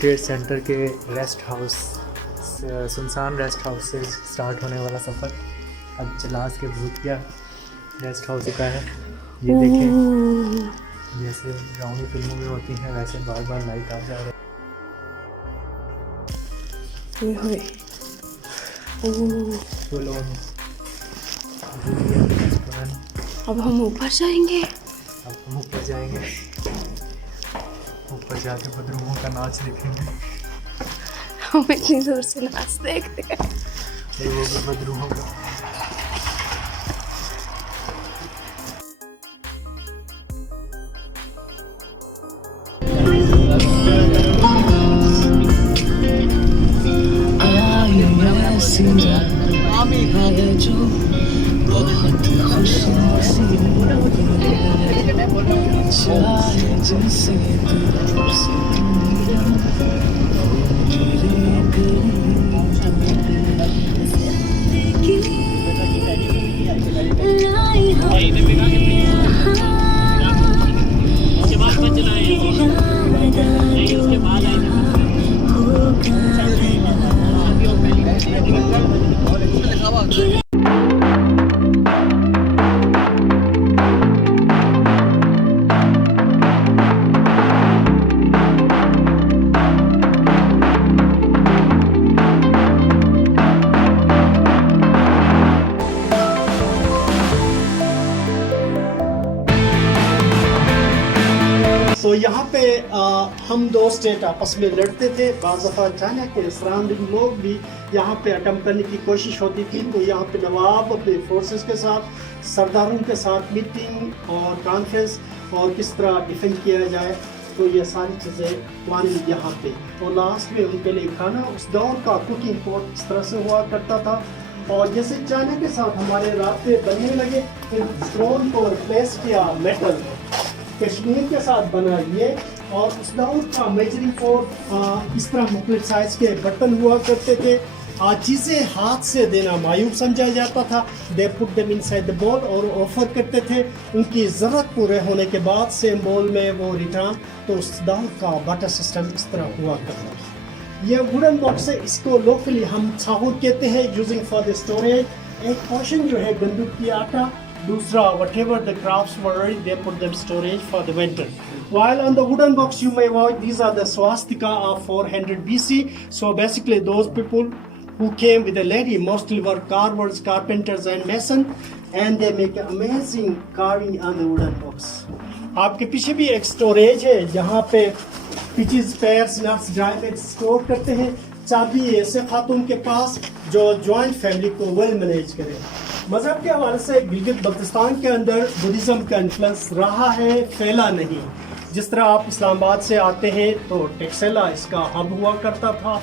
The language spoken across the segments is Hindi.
ट्रेड सेंटर के रेस्ट हाउस, सुनसान रेस्ट हाउस से स्टार्ट होने वाला सफ़र अब चिलास के भूतिया रेस्ट हाउस का है। ये देखें, जैसे ड्राउनी फिल्मों में होती हैं वैसे बार बार लाइट आ जा रहे हैं। अब हम ऊपर जाएंगे। ऊपर जाके बदरूहों का नाच देखेंगे। हम इतनी दूर से नाच देखते हैं। वो भी बदरूहों का। बहुत खुशी चाहे जैसे तो यहाँ पे हम दो स्टेट आपस में लड़ते थे। बाज़ दफ़ा चाइना के सराउंडिंग लोग भी यहाँ पे अटैम्प्ट करने की कोशिश होती थी। तो यहाँ पे नवाब अपने फोर्सेस के साथ, सरदारों के साथ मीटिंग और कॉन्फ्रेंस और किस तरह डिफेंड किया जाए, तो ये सारी चीज़ें प्लानिंग यहाँ पे। और लास्ट में उनके लिए खाना, उस दौर का कुकिंग पोर्ट इस तरह से हुआ करता था। और जैसे चाइना के साथ हमारे रास्ते बनने लगे, फिर स्टोन को रिप्लेस किया मेटल, कश्मीर के साथ बना ये। और उस दौर का मेजरिंग पोर्ट इस तरह मुख्तलिफ साइज के बर्तन हुआ करते थे। चीज़ें हाथ से देना मायूब समझा जाता था। They put them inside the ball और ऑफर करते थे। उनकी ज़रूरत पूरे होने के बाद सेम बॉल में वो रिटर्न। तो उस दौर का बटर सिस्टम इस तरह हुआ करता था। ये वुडन बॉक्स है, इसको लोकली हम छाहूर कहते हैं, यूजिंग फॉर द स्टोरेज। एक पोर्शन जो है गंदुक की आटा, दूसरा whatever the crops were ready, they put them storage for the winter. While on the wooden box you may watch, these are the swastika of 400 BC. So basically those people who came with the lady mostly were carvers, carpenters and mason, and they make amazing carving on the wooden box. आपके पीछे भी एक स्टोरेज है जहाँ पे pitches, pairs, nuts, dry fruits store करते हैं। चाबी ऐसे खातून के पास जो जॉइंट फैमिली को वेल मैनेज करे। मज़हब के हवाले से गिलगित बल्तिस्तान के अंदर बुद्धिज़्म का इन्फ्लुएंस रहा है, फैला नहीं। जिस तरह आप इस्लामाबाद से आते हैं तो टेक्सेला इसका हब हुआ करता था,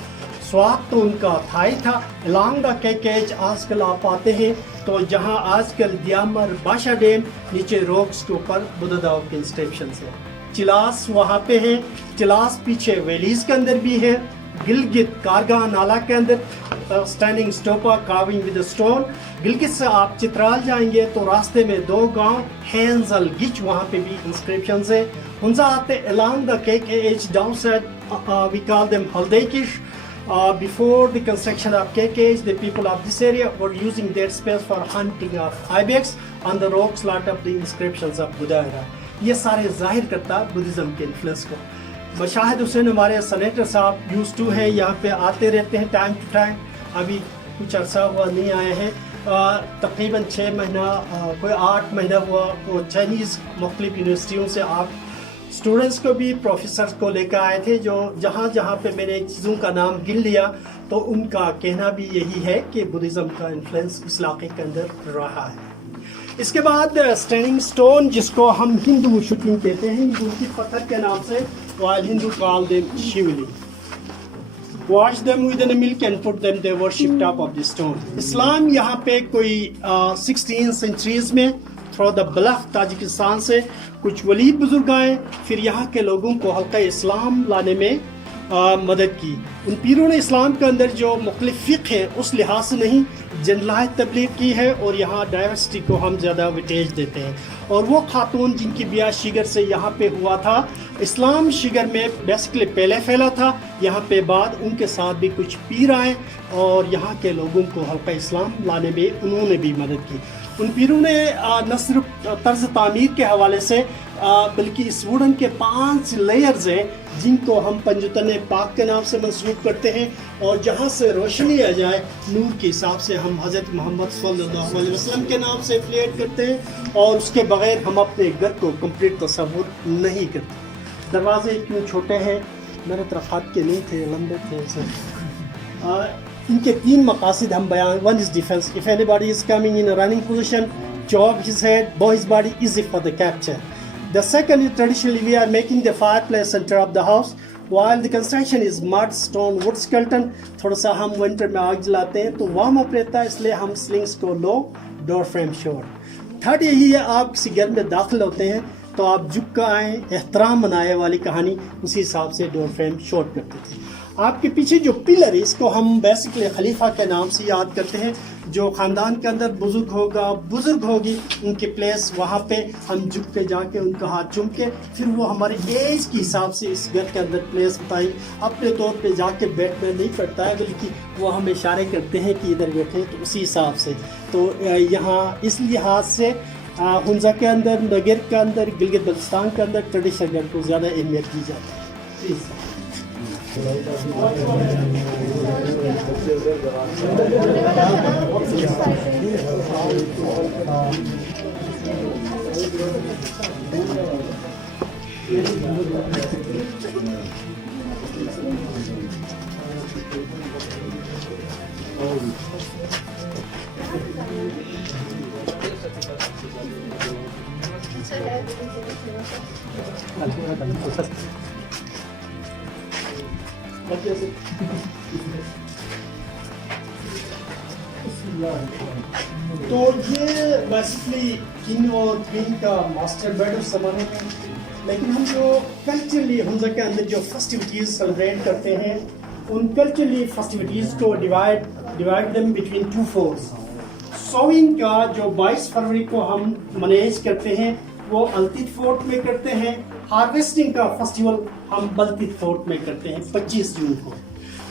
स्वाद तो उनका था ही था। अलॉन्ग द केकेज आजकल आप आते हैं तो जहां आजकल दियामर बादशाह डैम, नीचे रॉक्स के ऊपर बुद्धा के इंस्क्रिप्शन है। चिलास वहाँ पे है, चिलास पीछे वैलीज के अंदर भी है। गिलगित कारगा नाला के अंदर standing stupa carving with stone. Gilgit से आप चित्राल जाएंगे तो रास्ते में दो गांव हैंजल गिच, वहाँ पे भी इंस्क्रिप्शन है। हुंजा आते along the KKH downside, we call them Haldekish. Before the construction of KKH, the people of this area were using their space for hunting of ibex. On the rocks lot of the inscriptions of Buddha. ये सारे जाहिर करता बुद्धिज़्म के इन्फ्लुएंस को। मशाहिद हुसैन हमारे सेनेटर साहब यूज टू है, यहाँ पे आते रहते हैं टाइम टू टाइम। अभी कुछ अर्सा हुआ नहीं आए हैं, तकरीबन 6 महीना, कोई 8 महीना हुआ। वो चाइनीज़ मुख्तलिफ यूनिवर्सिटियों से आप स्टूडेंट्स को भी, प्रोफेसर्स को लेकर आए थे। जो जहाँ जहाँ पे मैंने चीज़ों का नाम गिन लिया तो उनका कहना भी यही है कि बुद्धिज़्म का इन्फ्लुएंस इस इलाके के अंदर रहा है। इसके बाद स्टैंडिंग स्टोन, जिसको हम हिंदू शूटिंग कहते हैं, हिंदू की पत्थर के नाम से, while Hindu call them Shivli. Wash them with the milk and put them, they worship top of the stone. इस्लाम यहाँ पे कोई 16th centuries में थ्रू द बलख ताजिकिस्तान से कुछ वली बुजुर्ग आए, फिर यहाँ के लोगों को हल्का इस्लाम लाने में मदद की। उन पीरों ने इस्लाम के अंदर जो मुख्तलिफ फ़िक़्ह हैं उस लिहाज से नहीं जनरलाइज तबलीग की है, और यहाँ डाइवर्सिटी को हम ज़्यादा वेटेज देते हैं। और वो खातून जिनकी ब्याह शिगर से यहाँ पे हुआ था, इस्लाम शिगर में बेसिकली पहले फैला था, यहाँ पे बाद उनके साथ भी कुछ पीर आए और यहाँ के लोगों को हल्का इस्लाम लाने में उन्होंने भी मदद की। उन पीरों ने न सिर्फ तर्ज तामीर के हवाले से बल्कि इस वुडन के 5 लेयर्स हैं जिनको हम पंजुतन पाक के नाम से मंसूब करते हैं, और जहाँ से रोशनी आ जाए नूर के हिसाब से हम हज़रत मोहम्मद सल्लल्लाहु अलैहि वसल्लम के नाम से एफिलिएट करते हैं, और उसके बगैर हम अपने घर को कंप्लीट तस्वुर नहीं करते। दरवाजे क्यों छोटे हैं? मेरे तरफ हाथ के नहीं थे, लंबे थे। इनके 3 मकासद हम बयान। One is defence, if anybody is coming in a running position, chop his head, bow his body, easy for the capture. The second is traditionally we are making the fireplace center of the house, while the construction is mud, stone, wood skeleton. थोड़ा सा हम विंटर में आग जलाते हैं तो वार्म अप रहता है, इसलिए हम स्लिंग्स को लो, डोर फ्रेम शॉर्ट। थर्ड यही है, आप किसी घर में दाखिल होते हैं तो आप झुक कर आएँ, एहतराम मनाए वाली कहानी, उसी हिसाब से डोर फ्रेम शॉर्ट करते थे। आपके पीछे जो पिलर है इसको हम बेसिकली खलीफा के नाम से याद करते हैं। जो ख़ानदान के अंदर बुजुर्ग होगा, बुजुर्ग होगी, उनकी प्लेस वहाँ पे हम झुक के जाके उनका हाथ चूम के फिर वो हमारे एज के हिसाब से इस घर के अंदर प्लेस बताई। अपने तौर पे जाके बैठना नहीं पड़ता है, बल्कि वो हम इशारे करते हैं कि इधर बैठे, तो उसी हिसाब से। तो यहाँ इस लिहाज से हुंजा के अंदर, नगर के अंदर, गिलगित बल्तिस्तान के अंदर ट्रेडिशनल घर को ज़्यादा अहमियत दी जाती है। प्लीज़ तो ये बेसिकली किंग और क्वीन का मास्टर बेड उस ज़माने में। लेकिन हम जो कल्चरली हुंजा के अंदर जो फेस्टिविटीज़ सेलिब्रेट करते हैं, उन कल्चरली फेस्टिविटीज़ को divide them between 2 force. Sowing का जो 22 फरवरी को हम मैनेज करते हैं वो अल्तित फोर्ट में करते हैं। हार्वेस्टिंग का फेस्टिवल हम बल्तित फोर्ट में करते हैं 25 जून को।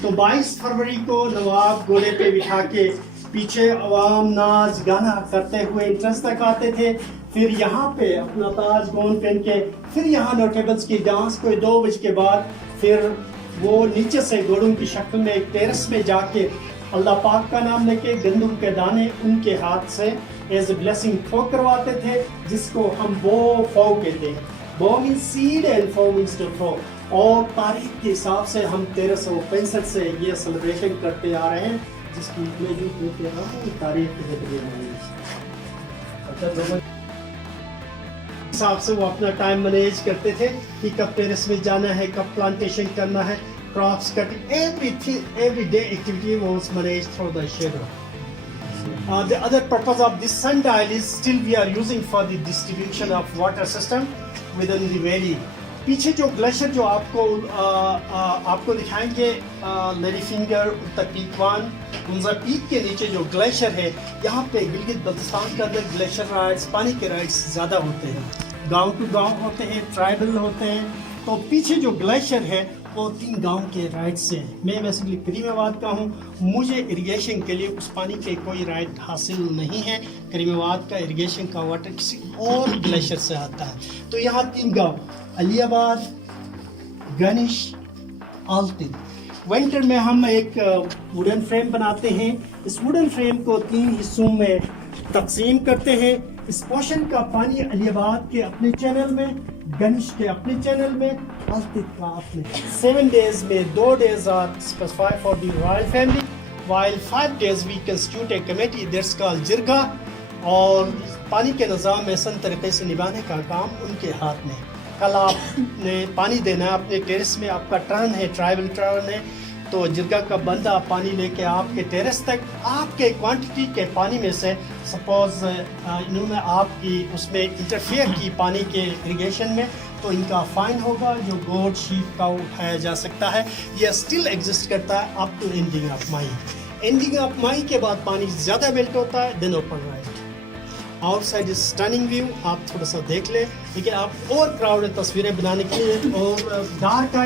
तो 22 फरवरी को नवाब घोड़े पे बिठा के पीछे अवाम नाच गाना करते हुए एंट्रेंस तक आते थे। फिर यहाँ पे अपना ताज गोंद पहन के फिर यहाँ नोटेबल्स की डांस कोई 2 बजे के बाद फिर वो नीचे से घोड़ों की शक्ल में एक टेरेस में जाके अल्लाह पाक का नाम लेके गंदम के दाने उनके हाथ से एज ए ब्लेसिंग थ्रो करवाते थे, जिसको हम बो फो कहते हैं। बो मीन्स सीड एंड फो मीन्स टू थ्रो। और तारीख के हिसाब से हम 1365 से ये सेलिब्रेशन करते आ रहे हैं, जिसकी मैं जो कहते रहा हूँ तारीख के हिसाब से वो अपना टाइम मैनेज करते थे कि कब टेरेस में जाना है, कब प्लांटेशन करना है, crops cutting, every day activity was managed through the shadow. The other purpose of this sundial is still we are using for the distribution of water system within the valley. पीछे जो ग्लेशियर जो आपको दिखाएंगे लेडी फिंगर, उत्तर पीक 1, हुंजा पीक के नीचे जो ग्लेशियर है, यहाँ पे गिलगित बल्तिस्तान के अंदर ग्लेशियर राइड्स, पानी के राइड्स ज़्यादा होते हैं, गांव टू गांव होते हैं, ट्राइबल होते हैं। तो पीछे जो ग्लेशियर है वो 3 गांव के राइड से है। मैं बेसिकली करीमाबाद का हूँ, मुझे इरिगेशन के लिए उस पानी पे कोई राइड हासिल नहीं है। करीमाबाद का इरिगेशन का वाटर किसी और ग्लेशियर से आता है। तो यहाँ 3 गांव, अलियाबाद, गणेश, आल्तिन। विंटर में हम एक वुडन फ्रेम बनाते हैं। इस वुडन फ्रेम को 3 हिस्सों में तकसीम करते हैं। इस पोर्शन का पानी अलियाबाद के अपने चैनल में, गणेश के अपने चैनल में, आल्तित का अपने। 7 days में 2 days are specified for the royal family, while 5 days we constitute a committee that's called जिरगा। और पानी के निज़ाम ऐसा तरीके से निभाने का काम उनके हाथ में। कल आपने पानी देना है अपने टेरेस में, आपका टर्न है, ट्राइबल टर्न है, तो जिरगा का बंदा पानी लेके आपके टेरेस तक आपके क्वांटिटी के पानी में से सपोज इन्होंने आपकी उसमें इंटरफेयर की पानी के इरिगेशन में, तो इनका फाइन होगा जो गोट शीप का उठाया जा सकता है। यह स्टिल एग्जिस्ट करता है up to ending of May. Ending of May के बाद पानी ज़्यादा मेल्ट होता है, then open right. Outside is stunning view, आप थोड़ा सा देख ले, लेकिन आप और क्राउडेड तस्वीरें बनाने के लिए और डार्क